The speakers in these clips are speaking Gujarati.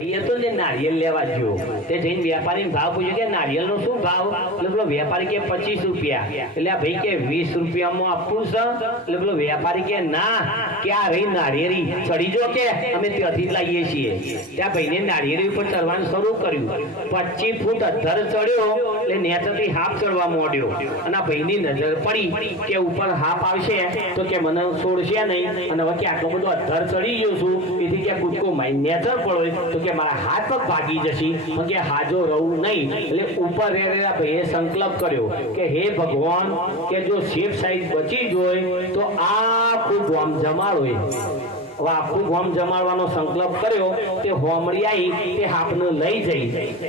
એ તો ને નારિયેલ લેવા ગયો તે જઈને વેપારીને ભાવ પૂછ્યો કે નારિયેલનો શું ભાવ? એટલે પેલો વેપારી કે 25 રૂપિયા. એટલે આ ભાઈ કે 20 રૂપિયામાં આપવું છે? એટલે પેલો વેપારી કે ના, કે આ રહી નારિયેરી, ચડી જો કે અમે ત્યાંથી જ લાવીએ છીએ. ત્યાં ભાઈને નારિયેરી ઉપર ચડવાનું શરૂ કર્યું. 25 ફૂટ અધ્ધર ચડ્યો એટલે નેચરથી હાફ ચડવા માંડ્યો અને આ ભાઈની નજર પડી કે ઉપર હાફ આવશે તો કે મને છોડશે નહીં અને હવે કે આટલો બધો અધ્ધર ચડી ગયો છું એથી કે કૂદકો મારી નેચર પડો તો કે મારા હાથ પગ ભાગી જશે પણ કે હાજો રહું નહીં. એટલે ઉપર રહેલા ભાઈએ સંકલ્પ કર્યો કે હે ભગવાન, કે જો શેપ સાઈઝ બચી જોય તો આખું ગામ જમાડો. આખું ગામ જમાડવાનો સંકલ્પ કર્યો. તે હોમડી આવી તે હાફને લઈ જઈ.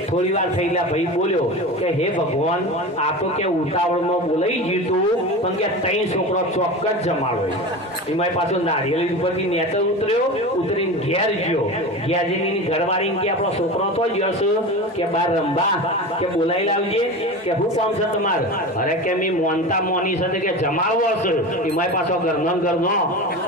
થોડી વાર થયેલા ભાઈ બોલ્યો કે હે ભગવાન, આ તો કે ઉતાવળમાં બોલાઈ ગયું પણ કે 3 છોકરો ચોક્કસ જમાડો. એમાં પાછો નારિયેળી ઉપરથી નેચર ઉતર્યો, ઉતરીને ઘેર ગયો. ઘેર જઈને ઘરવાળીને કે આપણો છોકરો તો જ હશે કે બાર રંબા, કે બોલાવી લાવજે, કે શું કામ છે તમારે? અરે કે મેં મોનતા મોની સાથે કે જમાડવો હશે. એમાં પાછો ઘરનો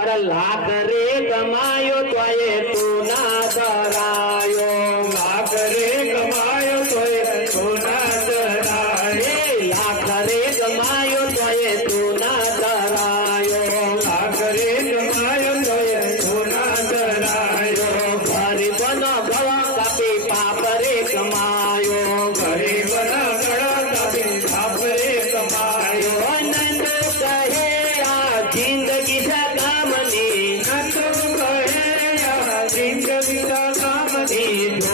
અરે લાખ રે કમાયો તોય તું ના ધરાયો, લાખ રે કમાયો તોય તું ના ધરાયો, લાખ રે કમાયો તોય તું ના ધરાયો, લાખ રે કમાયો તોય તું ના ધરાયો. ગરીબનો ગળો કાપી પાપ રે કમાયો, ગરીબનો ગળો કાપી પાપ રે કમાયો. નંદ કહે આ જિંદગી છે કામની,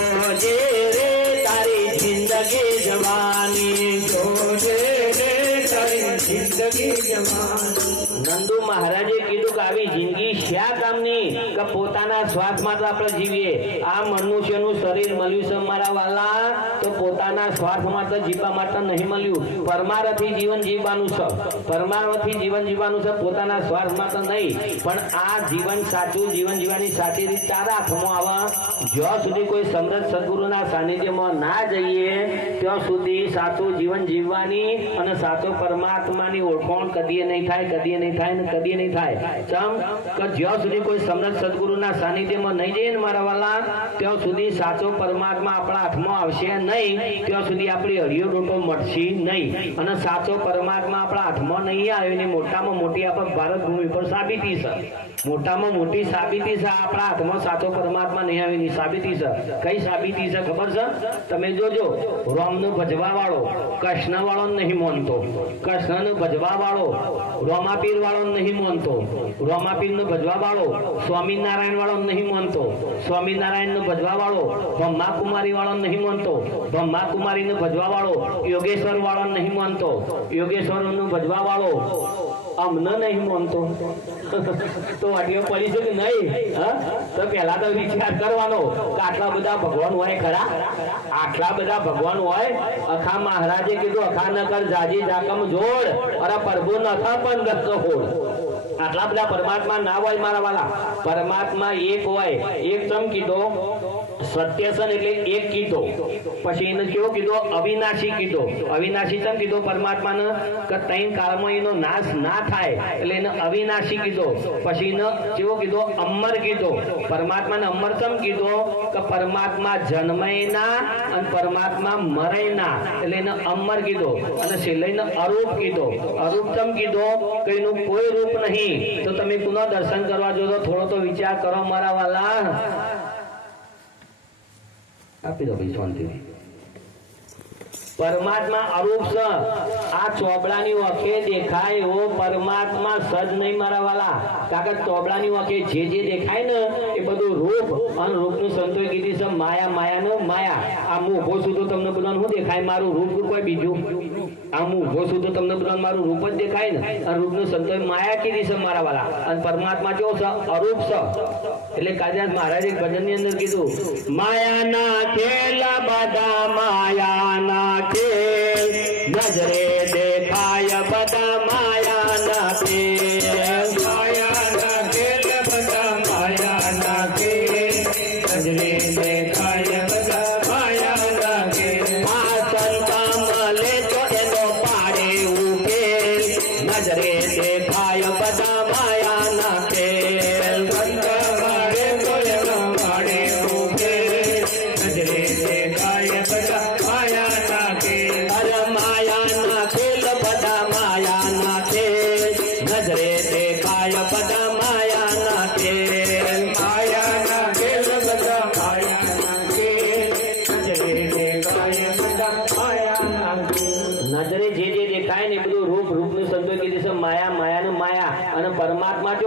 જોજે રે તારી જિંદગી જવાની, જોજે રે તારી જિંદગી જવાની. નંદુ મહારાજે કીધું કે આવી જિંદગી શા કામની કે પોતાના સ્વાર્થ માટે આપણે જીવીએ. આ મનુષ્યનું શરીર મળ્યું છે મારા વાલા તો પોતાના સ્વાર્થ માટે જીવવા માટે નહીં મળ્યું. પરમાર્થથી જીવન જીવવાનું છે, પરમાર્થથી જીવન જીવવાનું છે, પોતાના સ્વાર્થ માટે નહીં. પણ આ જીવન સાચું જીવન જીવવાની સાચી રીત તારા હાથમાં આવે. જ્યાં સુધી કોઈ સમૃદ્ધ સદગુરુના સાનિધ્યમાં ના જઈએ ત્યાં સુધી સાચું જીવન જીવવાની અને સાચો પરમાત્માની ઓળખાણ કદીએ નહીં થાય, કદીએ નહીં થાય ને કદીએ નહીં થાય. ચમ કે જ્યાં સુધી કોઈ સમૃદ્ધ સદગુરુના સાનિધ્યમાં નહીં જઈએ ને મારા વાલા ત્યાં સુધી સાચો પરમાત્મા આપણા હાથમાં આવશે નહીં, ત્યાં સુધી આપણી હળિયો રોટો મળશે નહીં. અને સાચો પરમાત્મા આપણા હાથમાં નહીં આવ્યો એની મોટામાં મોટી આપણે ભારત ભૂમિ પર સાબિતી છે. મોટામાં મોટી સાબિતી છે આપણા હાથમાં સાચો પરમાત્મા નહીં આવે એની સાબિતી છે. કઈ સાબિતી છે ખબર છે? તમે જોજો, રામનો ભજવા વાળો કૃષ્ણ વાળો નહીં માનતો, કૃષ્ણનો ભજવા વાળો રોમાપીર વાળો નહીં માનતો, રોમાપીર નો ભજવા વાળો સ્વામિનારાયણ વાળો નહીં માનતો, સ્વામિનારાયણ નો ભજવા વાળો બ્રહ્માકુમારી વાળો નહીં માનતો, બ્રહ્માકુમારી નો ભજવા વાળો યોગેશ્વર વાળો નહીં માનતો, યોગેશ્વર નો ભજવા વાળો અમને નહીં માનતો. તો વાટીઓ પડી છે કે નહીં? તો પહેલા તો વિચાર કરવાનો કે આટલા બધા ભગવાન હોય ખરા? આટલા બધા ભગવાન હોય? અખા મહારાજે કીધું અખા ન કર જાજી જાકમ જોડ, અરે પ્રભુ ન થા પણ દસો હોડ. આટલા બધા પરમાત્મા ના હોય મારા વાલા. પરમાત્મા એક હોય. એક ચમ કીધો સત્યસન એટલે એક કીધો, પછી એને કેવો કીધો? અવિનાશી કીધો. અવિનાશી ચમ કીધો પરમાત્માને કે 3 કાળમાં એનો નાશ ના થાય એટલે એને અવિનાશી કીધો. પછી એને કેવો કીધો? અમર કીધો. પરમાત્માને અમર ચમ કીધો કે પરમાત્મા જન્મે ના અને પરમાત્મા મરે ના એટલે એને અમર કીધો. અને છેલ્લે અરૂપ કીધો. અરૂપ ચમ કીધો કે એનું કોઈ રૂપ નહીં. તો તમે પુનઃ દર્શન કરવા જો તો થોડો તો વિચાર કરો મારા વાલા. આપી દો ભાઈ શાંતિ. પરમાત્મા અરૂપ છે. આ ચોબડાની ઓખે દેખાય એવો પરમાત્મા સજ નહીં મારા વાલા. કારણ કે ચોબડાની ઓખે જે દેખાય ને એ બધું રૂપ, અને રૂપનું સંતોએ કીધી છે માયા, માયાનો માયા. આ હું ઉભો છું તો તમને બધાને શું દેખાય? મારું રૂપ કોઈ બીજું? આ હું ઉભો છું તો તમને બધાને મારું રૂપ જ દેખાય ને. અને રૂપનું સંતોએ માયા કીધી છે મારા વાલા. અને પરમાત્મા કેવો છે? અરૂપ છે. એટલે કાલિદાસ મહારાજે ભજનની અંદર કીધું માયાના ખેલ બધા માયાના ખેલ, નજરે દેખાય બધા માયાના ખેલ, માયાના ખેલ બધા માયાના ખેલ, નજરે દેખાય બધા માયાના ખેલ. આ સંતા મળે તો એનો પાડે ઉકેલ, નજરે દેખાય બધા માયાના ખેલ, સંતા મળે તો એનો પાડે ઉકેલ,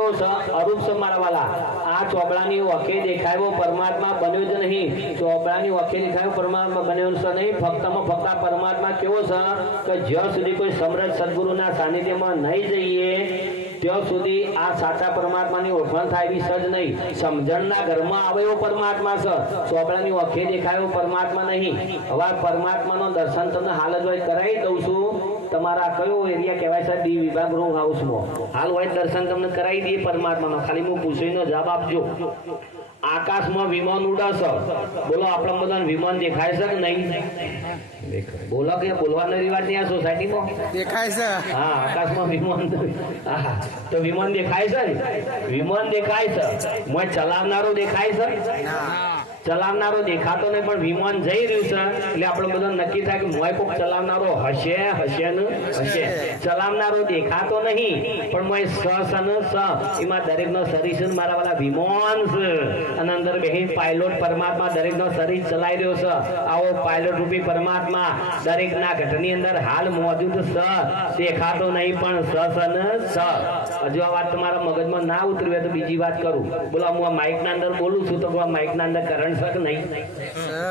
કેવો છે અરૂપ છે મારા વાલા આ ચોપડાની વખે દેખાયો પરમાત્મા બન્યો જ નહીં ચોપડાની વખે દેખાયો પરમાત્મા બન્યો છે નહીં ફક્ત પરમાત્મા કેવો છે કે જ્યાં સુધી કોઈ સમર્થ સદગુરુના સાનિધ્યમાં નહીં જઈએ ત્યાં સુધી આ સાચા પરમાત્માની ઓળખાણ થાય એવી સજ નહીં સમજણના ઘરમાં આવે એવો પરમાત્મા છે ચોપડાની વખે દેખાયો પરમાત્મા નહીં હવે પરમાત્માનો દર્શન તમને હાલ જ હોય કરાવી દઉં છું તમારા કયો એરિયા કહેવાય છે ડી વિભાગ રો હાઉસમાં હાલ હોય દર્શન તમને કરાવી દઈએ પરમાત્માનો ખાલી હું પૂછીનો જવાબ આપજો આકાશમાં વિમાન ઉડાશે બોલો આપણા બધાને વિમાન દેખાય છે કે નહીં બોલો કે બોલવાનો રિવાજ નહીં આ સોસાયટીમાં દેખાય છે હા આકાશમાં વિમાન તો વિમાન દેખાય છે ને વિમાન દેખાય છે મોય ચલાવનારો દેખાય છે ચલાવનારો દેખાતો નહીં પણ વિમાન જઈ રહ્યું છે એટલે આપણે બધા નક્કી થાય કે મોય કોક ચલાવનારો હશે ને હશે ચલાવનારો દેખાતો નહીં પણ મોય સ એમાં દરેકનો શરીર છે મારા વાળા વિમાન છે અને અંદર બેહીન પાયલોટ પરમાત્મા દરેકનો શરીર ચલાવી રહ્યો છે આવો પાયલોટ રૂપી પરમાત્મા દરેકના ઘટની અંદર હાલ મોજૂદ છે દેખાતો નહીં પણ સ હજુ આ વાત તમારા મગજમાં ના ઉતરી હોય તો બીજી વાત કરું બોલો હું આ માઇકના અંદર બોલું છું તો આ માઇકના અંદર કરંટ છે કે નહીં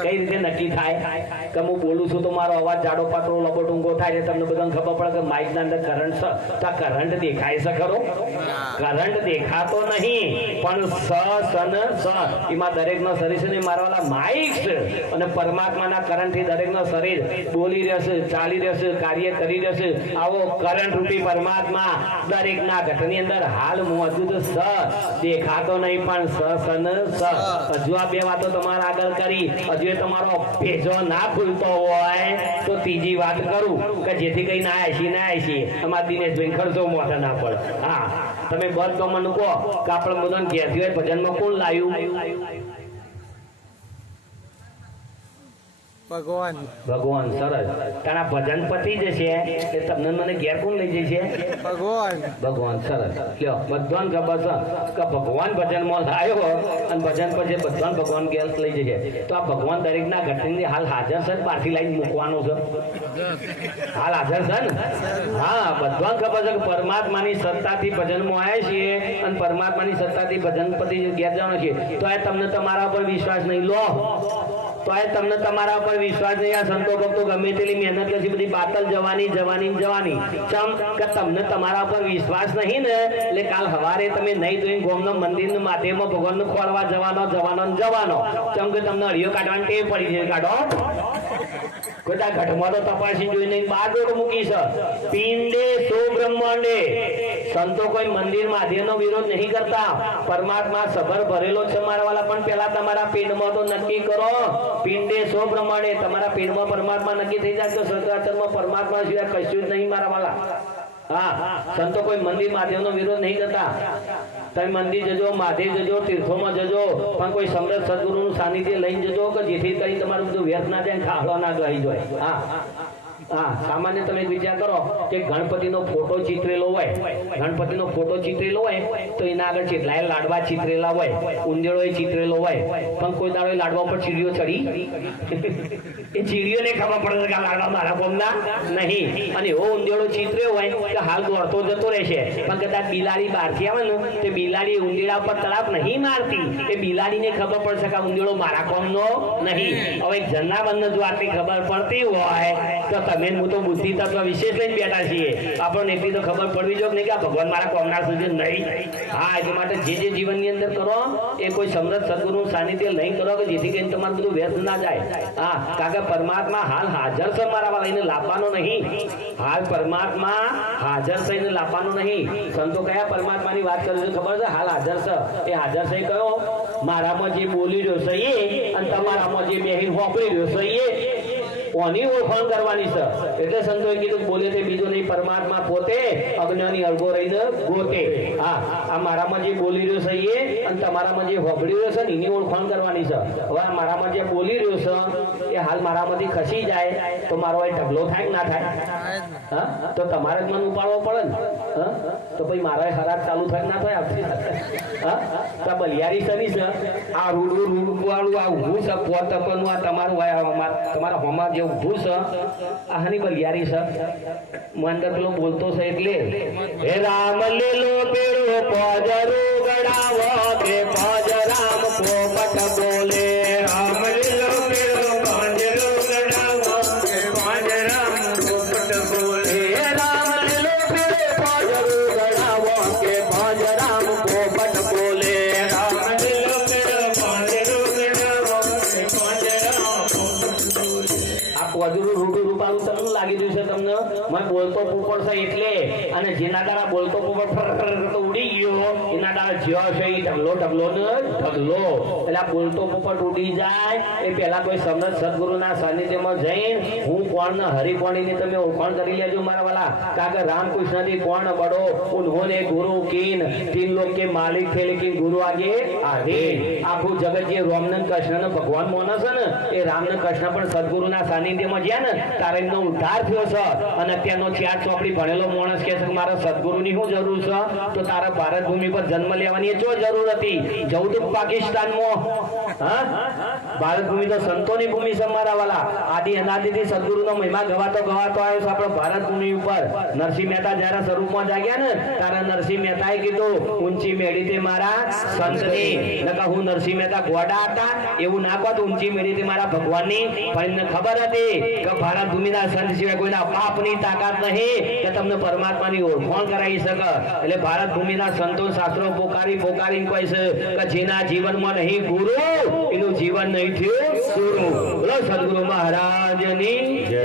કઈ રીતે નક્કી થાય કે હું બોલું છું તો મારો અવાજ જાડો પાતળો લબો ટૂંકો થાય છે તમને બધાને ખબર પડે કે માઇકના અંદર કરંટ છે તો આ કરંટ દેખાય છે ખરો કરંટ દેખાતો નહીં પણ સ એમાં દરેકનો શરીર છે ને મારવાલા માઇક છે અને પરમાત્માના કરંટથી દરેકનો શરીર બોલી રહેશે ચાલી રહેશે કાર્ય કરી રહેશે આવો કરંટ રૂપી પરમાત્મા દરેકના ઘટની અંદર હાલ મોજૂદ છે દેખાતો નહીં પણ હજુ આ બે વાતો તમારા આગળ કરી હજુ એ તમારો ભેજો ના ખુલતો હોય તો ત્રીજી વાત કરું કે જેથી કઈ ના આયશી અમારા દિનેશભાઈ ખર્ચો મોઢા ના પડે હા તમે બસ તો મને કહો કે આપણે બધાને ઘેરથી હોય ભજનમાં કોણ લાવ્યું ભગવાન સરસ તારા ભજન પતી જશે એ તમને મને ઘેર કોણ લઈ જશે ભગવાન સરસ લ્યો બધાને ખબર છે કે ભગવાન ભજનમાં આવ્યો અને ભજન પછી બધાને ભગવાન ઘેર લઈ જશે તો આ ભગવાન દરેકના ઘટની હાલ હાજર છે બહારથી લાઈને મૂકવાનો છે હાલ હાજર છે ને હા બધાને ખબર છે કે પરમાત્માની સત્તાથી ભજનમાં આવ્યા છીએ અને પરમાત્માની સત્તાથી ભજન પતિ ઘેર જવાનો છે તો એ તમને તમારા ઉપર વિશ્વાસ નહીં લો તો એ તમને તમારા ઉપર વિશ્વાસ નહીં આ સંતો ભક્તો ગમે તેટલી મહેનત કરશે બધી બાતલ જવાની ચમ કે તમને તમારા ઉપર વિશ્વાસ નહીં ને એટલે કાલ સવારે તમે નહીં જોઈને ગોમના મંદિરના માધ્યમમાં ભગવાનને ખોળવા જવાનો ચમ કે તમને હળીઓ કાઢવાની ટેવ પડી છે કાઢો કોઈ ઘટમાં તો તપાસી જોઈને બાર ડોક મૂકી છે પિંડે સો બ્રહ્માંડે સંતો કોઈ મંદિર માધ્યમનો વિરોધ નહીં કરતા પરમાત્મા સભર ભરેલો છે મારા વાલા પણ પેલા તમારા પિંડમાં તો નક્કી કરો પિંડે સો પ્રમાણે તમારા પિંડમાં પરમાત્મા નક્કી થઈ જાય તો સચરાચરમાં પરમાત્મા સિવાય કશું જ નહીં મારા વાલા હા સંતો કોઈ મંદિર માધ્યમનો વિરોધ નહીં કરતા તમે મંદિર જજો માધેવ જજો તીર્થોમાં જજો પણ કોઈ સમૃદ્ધ સદગુરુનું સાનિધ્ય લઈને જજો કે જેથી કરી તમારું બધું વ્યર્થ ના જાય ખાડો ના ગઈ જાય હા સામાન્ય તમે વિચાર કરો કે ગણપતિનો ફોટો ચિતરેલો હોય તો એના આગળ કેટલાય લાડવા ચિતરેલા હોય ઉંદેડો ચિતરેલો હોય પણ કોઈ દાડો લાડવા પર ચીડીઓ ચડી એ ચીડીઓને ખબર પડે કે આ લાડવા મારા કોમના નહીં અને એવો ઉંદેડો ચિતર્યો હોય કે હાલ દોડતો જતો રહેશે પણ કદાચ બિલાડી બહારથી આવે ને તે બિલાડી ઉંદેડા પર તળાપ નહીં મારતી એ બિલાડીને ખબર પડશે કે આ ઉંદેડો મારા કોમનો નહીં હવે જનાવરને જો આટલી ખબર પડતી હોય તો તમે હું તો બુદ્ધિ તત્વ વિશેષ લઈને બેઠા છીએ આપણને એટલી તો ખબર પડવી જોઈએ નહીં કે આ ભગવાન મારા કોમના સુધી નહીં હા એટલા માટે જે જીવનની અંદર કરો એ કોઈ સમૃદ્ધ સદગુરુનું સાનિધ્ય લઈને કરો કે જેથી કરીને તમારું બધું વ્યર્થ ના જાય હા કારણ કે પરમાત્મા હાલ હાજર છે મારા વાળા એને લાવવાનો નહીં હાલ પરમાત્મા હાજર છે એને લાવવાનો નહીં સંતો કયા પરમાત્માની વાત કરે છે ખબર છે હાલ હાજર છે એ હાજર છે કયો મારામાં જે બોલી રહ્યો છે એ અને તમારામાં જે બેહીન હોપડી રહ્યો છે એ કોની ઓળખાણ કરવાની છે એટલે સંતોએ કીધું બોલે તે બીજો નહીં પરમાત્મા પોતે અજ્ઞાની અળગો રહીને ગોતે હા આ મારામાં જે બોલી રહ્યો છે એ અને તમારામાં જે હોબળી રહ્યો છે ને એની ઓળખાણ કરવાની છે હવે આ મારામાં જે બોલી રહ્યો છે એ હાલ મારામાંથી ખસી જાય તો મારો એ ઢગલો થાય ના થાય હા તો તમારે જ મન ઉપાડવો પડે ને હા તો પછી મારા ખરાબ ચાલુ થાય ના થાય આપતી હા તા બલિયારી સની છે આ રૂડું વાળું આ ઊભું છે પોતકનું આ તમારા હોમાં જે ઊભું છે આની બલિયારી છે મંદર પેલો બોલતો છે એટલે હે રામ લીલો પેલો પજરો ગડાવો કે પજ રામ પોપટ બોલે રામ લીલો પેલો પજરો ગડાવો કે પજ રામ પોપટ બોલે રામ લીલો પેલો પજરો ગડાવો કે પજ રામ પોપટ બોલે રામ લીલો પેલો પજરો ગડાવો કે પજ રામ પોપટ બોલે આ પજરું રૂડું રૂપાળું તમને લાગી રહ્યું છે તમને મને બોલતો પોપટ છે એટલે અને જેના દ્વારા બોલતો પોપટ ફર તો ઉડી ગયો એના દ્વારા જ્યો છે એ ઢગલો ને ઢગલો એટલે આ બોલતો પોપટ ઉડી જાય એ પહેલા કોઈ સમજ સદગુરુના સાનિધ્યમાં જઈને હું કોણ ને હરિકોણીની તમે ઓળખાણ કરી લેજો મારા વાલા કારણ કે રામકૃષ્ણજી કોણ બડો ઉन्होंने गुरु कीन तीन लोग के मालिक थे लेकिन गुरु आगे आधीन આખું જગત જે રામને કૃષ્ણને ભગવાન માને છે ને એ રામને કૃષ્ણ પણ સદગુરુના સાનિધ્યમાં જ્યાં ને તારે એમનો ઉદ્ધાર થયો છે અને ત્યાંનો ચાર ચોપડી ભણેલો માણસ કહે છે કે મારા સદગુરુની શું જરૂર છે તો તારા ભારત ભૂમિ પર જન્મ લેવાની એ જો જરૂર હતી જવું તો પાકિસ્તાનમાં હા ભારત ભૂમિ તો સંતોની ભૂમિ છે મારા વાલા આદિ અનાદિથી સદગુરુનો મહિમા ગવાતો આવ્યો છે આપણો ભારત ભૂમિ ઉપર નરસિંહ મહેતા જ્યારે સ્વરૂપમાં જાગ્યા ને ત્યારે નરસિંહ મહેતાએ કીધું ઊંચી મેળી તે મારા સંતની નકા હું નરસિંહ મહેતા ગોડા હતા એવું ના કહો ઊંચી મેળી તે મારા ભગવાનની પણ ખબર હતી કે ભારત ભૂમિના સંત સિવાય કોઈના પાપની તાકાત નહીં કે તમને પરમાત્માની ઓળખાણ કરાવી શકે એટલે ભારત ભૂમિના સંતો શાસ્ત્રો પોકારી કોઈ છે કે જેના જીવનમાં નહીં ગુરુ એનું જીવન નહીં થયું ગુરુ બોલો સદગુરુ મહારાજની જય